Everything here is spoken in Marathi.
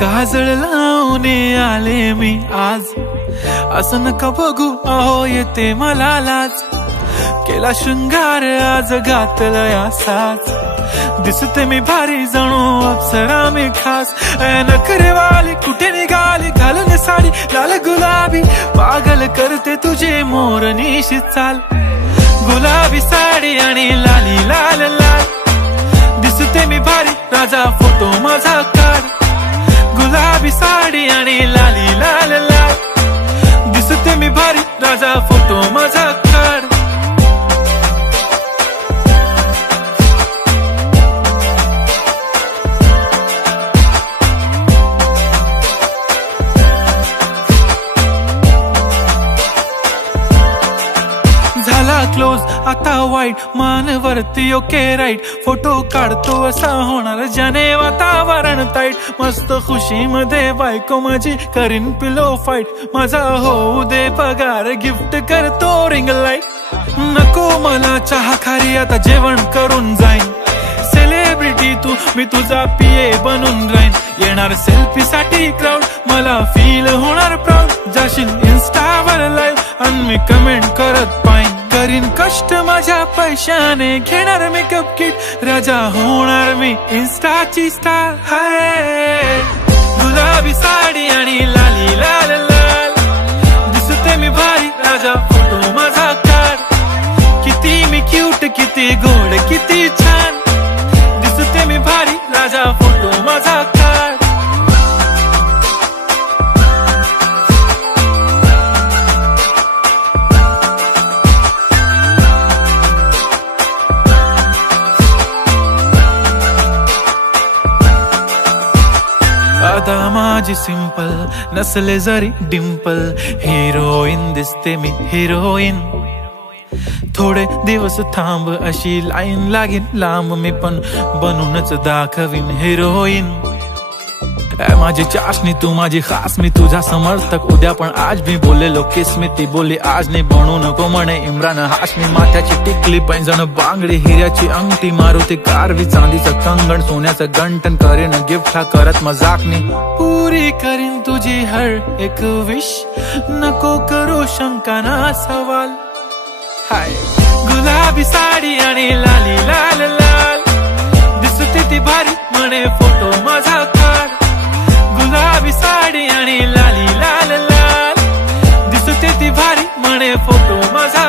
काजळ लावून आले मी आज, असं नका बघू अहो येते मला लाज। केला शृंगार आज घातला साज, दिसते मी भारी जणू अप्सरा मी खास। नखरेवाली कुठे निघाली घालून साडी लाल गुलाबी, पागल करते तुझे मोरनीशी चाल। गुलाबी साडी आणि लाली लाल लाल, दिसते मी भारी राजा फोटो माझा काढ। गुलाबी साडी आणि लाली लाल लाल, दिसते मी भारी राजा फोटो माझा काढ। झाला क्लोज आता वाईट, मान वरती ओके राईट, फोटो काढतो असा होणार ज्याने वातावरण ताईट। मस्त खुशी मध्ये बायको माझी करीन पिलो फाईट, माझा होऊ दे पगार गिफ्ट करतो रिंग लाईट। नको मला चहा खारी आता जेवण करून जाईन, सेलिब्रिटी तू मी तुझा पीए बनून राहीन। येणार सेल्फी साठी क्राऊड मला फील होणार प्राऊड, जाशील इन्स्टावर लाईव्ह आणि मी कमेंट करत पाईन। करीन कष्ट माझ्या पैशाने घेणार मेकअप किट, राजा होणार मी इन्स्टाची स्टार। हाय गुलाबी साडी आणि लाली लाल लाल, दिसते मी भारी राजा फोटो माझा काढ। किती मी क्यूट किती गोड किती छान, दिसते मी भारी राजा फोटो माझा काढ। आता माझी सिंपल नसले जरी डिंपल, हिरोईन दिसते मी हिरोईन। थोडे दिवस थांब अशी लाईन लागेल लांब, मी पण बनूनच दाखवीन हिरोईन। माझी चाशनी तू माझी खास, मी तुझा समर्थक उद्या पण आज मी बोललेलो किस मी, ती बोलली आज नाही बनू नको म्हणे इम्रान हाशमी। माथ्याची टिकली पैंजण बांगडी हिऱ्याची अंगठी, मारुती कारवी चांदीचं कंगण सोन्याचं गंटन, करीन गिफ्ट हा करत मजाकनी। पुरी करीन तुझी हर एक विश, नको करू शंका ना सवाल। हाय गुलाबी साडी आणि लाली लाल लाल, दिसते ती भारी म्हणे फोटो माझा काढ। गुलाबी साडी आणि लाली लाल लाल, दिसते ती भारी म्हणे फोटो माझा